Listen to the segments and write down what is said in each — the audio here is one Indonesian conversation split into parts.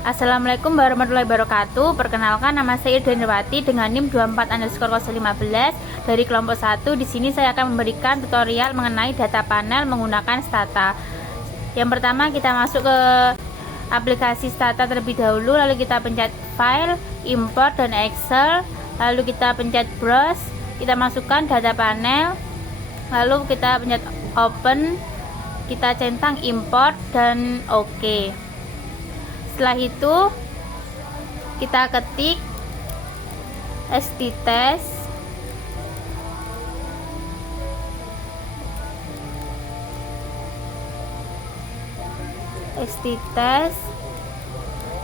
Assalamualaikum warahmatullahi wabarakatuh. Perkenalkan, nama saya Irdenwati dengan NIM 24_015 dari kelompok 1. Di sini saya akan memberikan tutorial mengenai data panel menggunakan Stata. Yang pertama, kita masuk ke aplikasi Stata terlebih dahulu, lalu kita pencet File, Import dan Excel, lalu kita pencet Browse, kita masukkan data panel, lalu kita pencet Open, kita centang Import dan OK. Setelah itu kita ketik sttest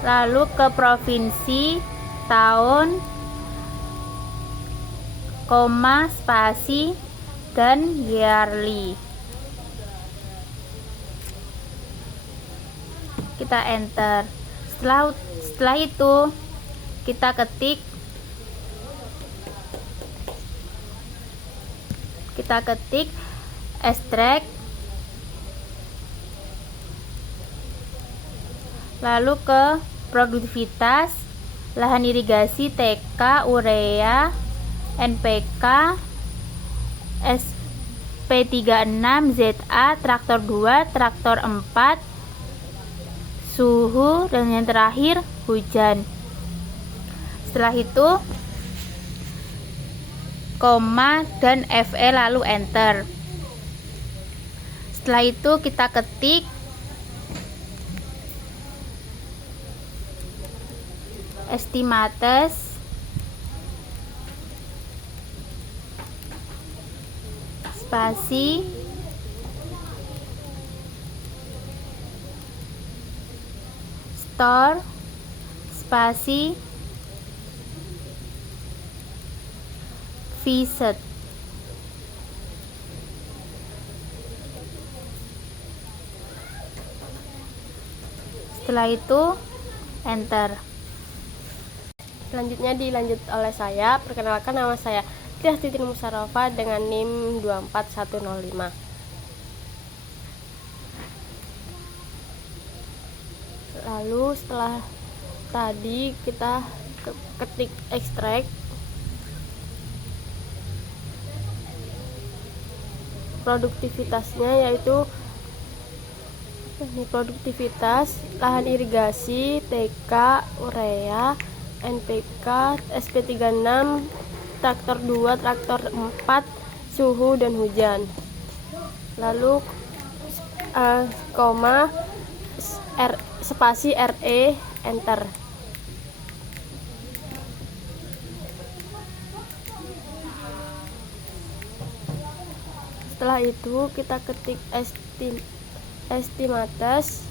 lalu ke provinsi, tahun, koma, spasi, dan yearly. Kita enter. Setelah itu kita ketik extract, lalu ke produktivitas, lahan irigasi TK, urea, NPK, SP36, ZA, traktor 2, traktor 4, suhu, dan yang terakhir hujan. Setelah itu koma dan FE lalu enter. Setelah itu kita ketik estimates spasi store spasi visit. Setelah itu enter. Selanjutnya dilanjut oleh saya. Perkenalkan, nama saya Tias Titin Musarofa dengan NIM 24105. Lalu setelah tadi kita ketik extract, produktivitasnya yaitu produktivitas lahan irigasi TK, urea, NPK, SP36, traktor 2, traktor 4, suhu dan hujan. Lalu koma, spasi RE, enter. Setelah itu kita ketik estimates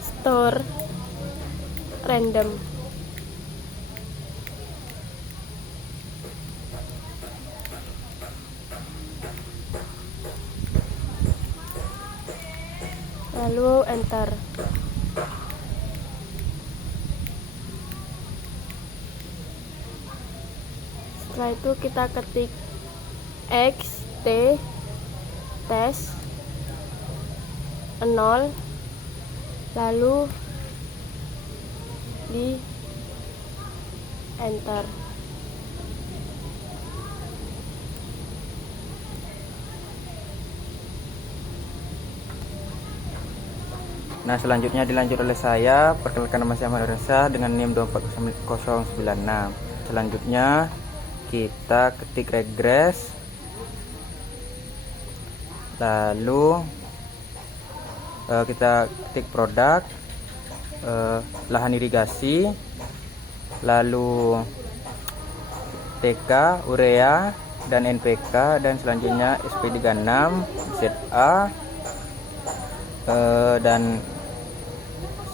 store random. Lalu enter. Setelah itu kita ketik test 0, lalu di enter. Nah, selanjutnya dilanjut oleh saya. Perkenalkan, nama saya Ahmad Reza dengan NIM 24096. Selanjutnya kita ketik regress, lalu kita ketik produk, lahan irigasi, lalu TK, urea, dan NPK, dan selanjutnya SP36, ZA, dan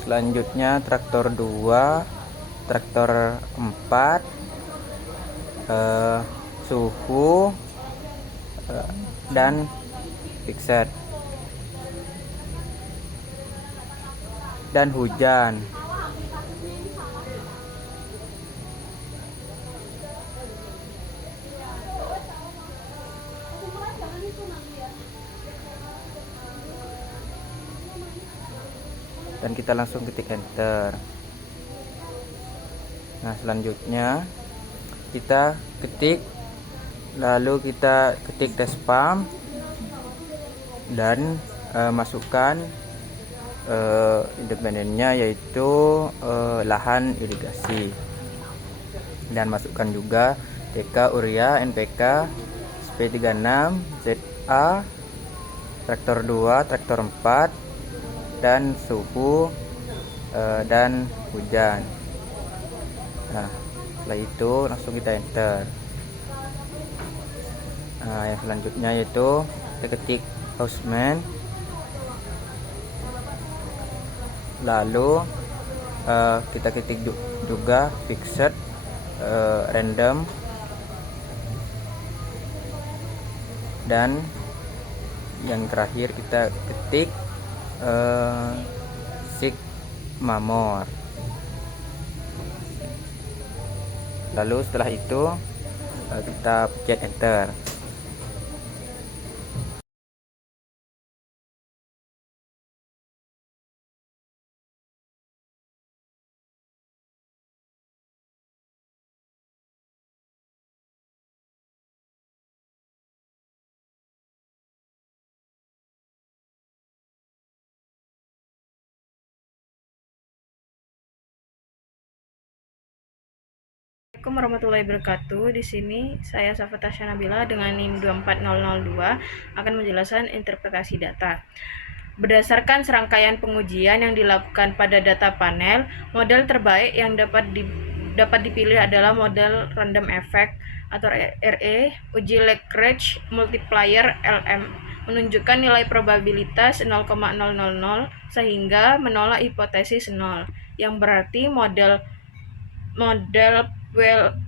selanjutnya traktor 2, traktor 4, suhu, dan fixed, dan hujan. dan kita langsung ketik enter. Nah, selanjutnya kita ketik, lalu kita ketik dash pump dan masukkan independennya, yaitu lahan irigasi, dan masukkan juga TK, urea, NPK, SP36, ZA, traktor 2, traktor 4, dan suhu dan hujan. Nah, setelah itu langsung kita enter. Nah, yang selanjutnya yaitu kita ketik houseman, lalu kita ketik juga fixed random, dan yang terakhir kita ketik sigmamore. Lalu setelah itu kita pencet enter. Assalamualaikum warahmatullahi wabarakatuh. Di sini saya Safa Tasya Nabila dengan NIM 24002 akan menjelaskan interpretasi data. Berdasarkan serangkaian pengujian yang dilakukan pada data panel, model terbaik yang dapat dipilih adalah model random effect atau RE. Uji Lagrange multiplier LM menunjukkan nilai probabilitas 0,000 sehingga menolak hipotesis 0, yang berarti model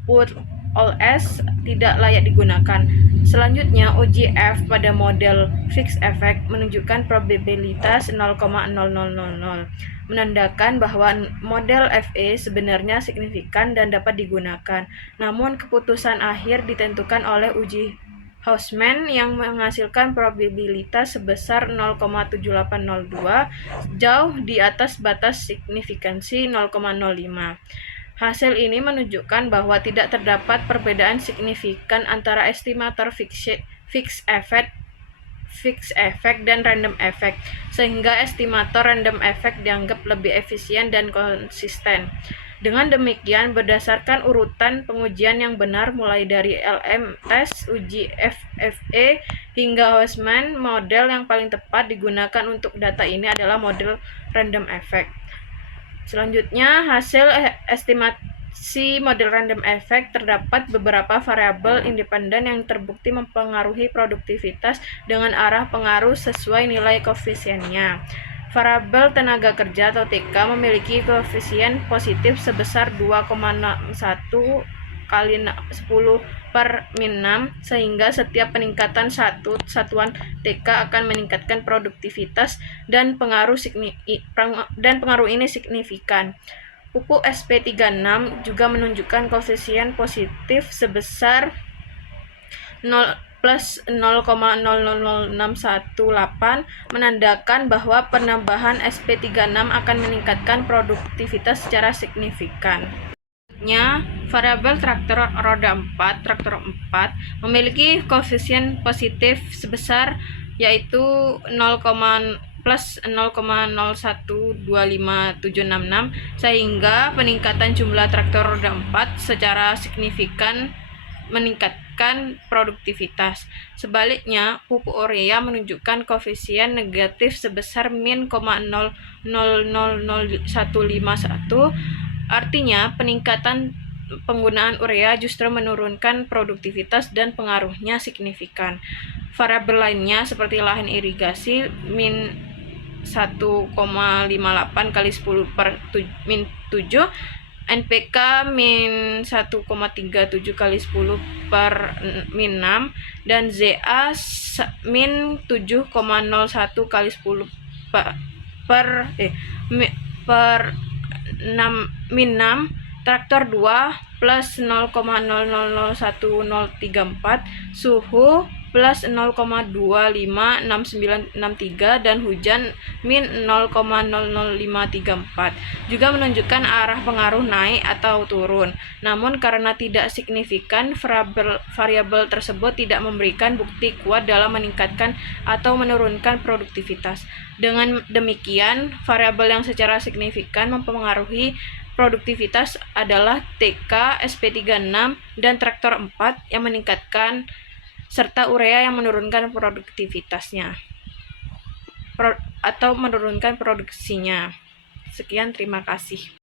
put all S tidak layak digunakan. Selanjutnya, uji F pada model fixed effect menunjukkan probabilitas 0,0000, menandakan bahwa model FE sebenarnya signifikan dan dapat digunakan. Namun, keputusan akhir ditentukan oleh uji Houseman yang menghasilkan probabilitas sebesar 0,7802, jauh di atas batas signifikansi 0,05. Hasil ini menunjukkan bahwa tidak terdapat perbedaan signifikan antara estimator fixed effect dan random effect, sehingga estimator random effect dianggap lebih efisien dan konsisten. Dengan demikian, berdasarkan urutan pengujian yang benar mulai dari LM test, uji FFE, hingga Houseman, model yang paling tepat digunakan untuk data ini adalah model random effect. Selanjutnya, hasil estimasi model random effect, terdapat beberapa variabel independen yang terbukti mempengaruhi produktivitas dengan arah pengaruh sesuai nilai koefisiennya. Variabel tenaga kerja atau TK memiliki koefisien positif sebesar 2,61 kali 10 per min 6, sehingga setiap peningkatan satuan TK akan meningkatkan produktivitas dan pengaruh ini signifikan. Pupuk SP36 juga menunjukkan koefisien positif sebesar 0,000618, menandakan bahwa penambahan SP36 akan meningkatkan produktivitas secara signifikan. Variabel traktor roda 4, traktor 4 memiliki koefisien positif sebesar yaitu 0,012576, sehingga peningkatan jumlah traktor roda 4 secara signifikan meningkatkan produktivitas. Sebaliknya, pupuk urea menunjukkan koefisien negatif sebesar min 0,000151. Artinya, peningkatan penggunaan urea justru menurunkan produktivitas dan pengaruhnya signifikan. Variabel lainnya seperti lahan irigasi min 1,58 kali 10 per min 7, NPK min 1,37 kali 10 per min 6, dan ZA min 7,01 kali 10 per min 6, traktor 2 plus 0,001034, suhu plus 0,256963 dan hujan min 0,00534. Juga menunjukkan arah pengaruh naik atau turun. Namun karena tidak signifikan, variabel tersebut tidak memberikan bukti kuat dalam meningkatkan atau menurunkan produktivitas. Dengan demikian, variabel yang secara signifikan mempengaruhi produktivitas adalah TK, SP36, dan traktor 4 yang meningkatkan serta urea yang menurunkan produktivitasnya atau menurunkan produksinya. Sekian, terima kasih.